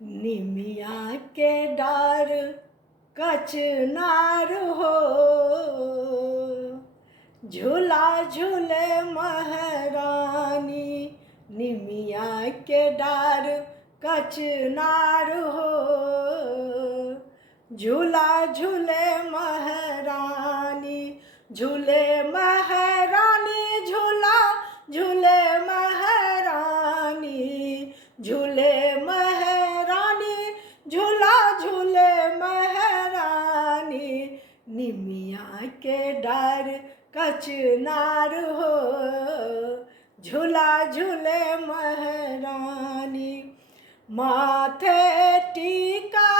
निमिया के डार कचनार हो, झूला झूले महारानी। निमिया के डार कचनार हो, झूला झूले महारानी। झूले महारानी झूला झूले महारानी, झूले महारानी झूला झूले महारानी। निमिया के डार कचनार हो, झूला झूले महारानी। माथे टीका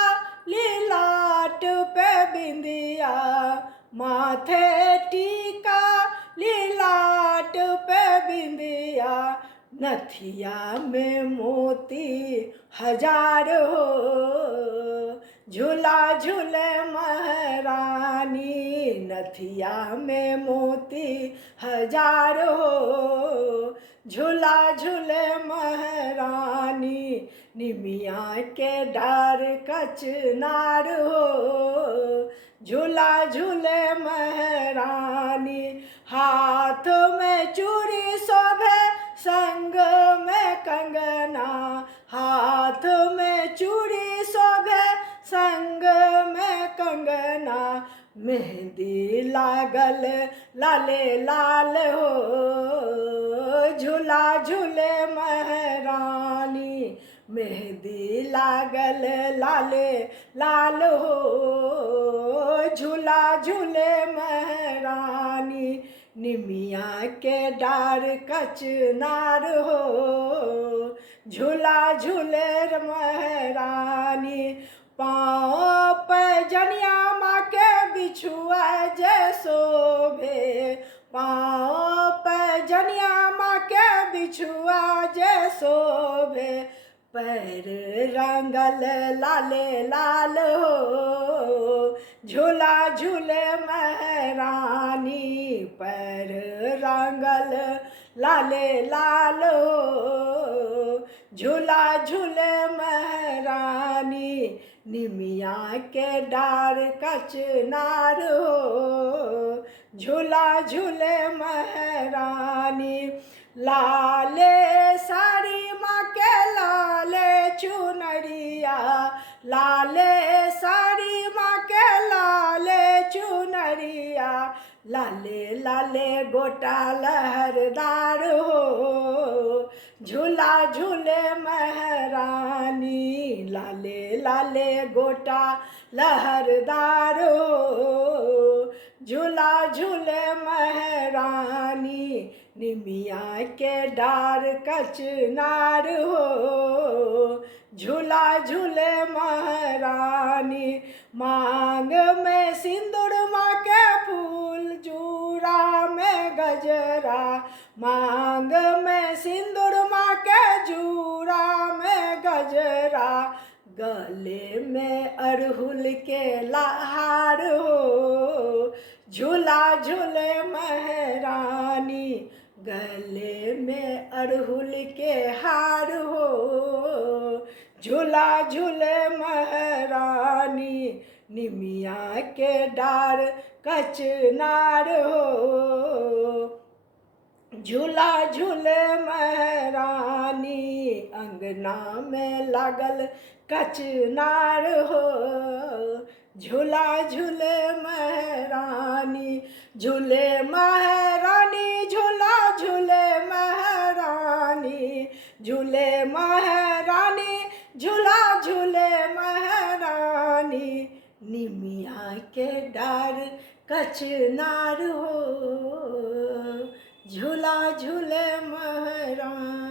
लीलाट पे बिंदिया, माथे टीका लीलाट पे बिंदिया। नथिया में मोती हजार हो, झूला झूले महारानी। नथिया में मोती हजार हो, झूला झूले महारानी। निमिया के डार कचनार हो, झूला झूले महारानी। हाथ में चूड़ी शोभे संग में कंगना, हाथ में चूड़ी शोभे संग में कंगना। मेहंदी लागल लाले लाल हो, झूला झूले महारानी। मेहंदी लागल लाले लाल हो, झूला झूले महारानी। निमिया के डार कचनार हो, झूला झूले महारानी। पाँव पे जनिया माँ के बिछुआ जे शोभे, पाँव पे जनिया माँ के बिछुआ जे शोभे। पैर रंगल लाले लाल हो, झूला झूले महारानी। पैर रंगल लाले लाल हो, झूला झूले महारानी। निमिया के डार कचनार हो, झूला झूले महारानी। लाले साड़ी माँ के लाले चुनरिया, लाले साड़ी माँ के लाले चुनरिया। लाले लाले गोटा लहरदार हो, झूला झूले महारानी। लाले लाले गोटा लहरदार हो, झूला झूले महारानी। निमिया के डार कचनार हो, झूला झूले महारानी। मांग में सिंदूर माँ के फूल, जूरा में गजरा। मांग में सिंदूर माँ के जूरा में गजरा। गले में अड़हुल के लहार हो, झूला झूले महारानी। गले में अड़हुल के हार हो, झूला झूले महारानी। निमिया के डार कचनार हो, झूला झूले महारानी। अंगना में लागल कचनार हो, झूला झूले महारानी। झूले महारानी झूला झूले महारानी, झूले महारानी झूला झूले महारानी। निमिया के डार कचनार हो, झूला झूले महारानी।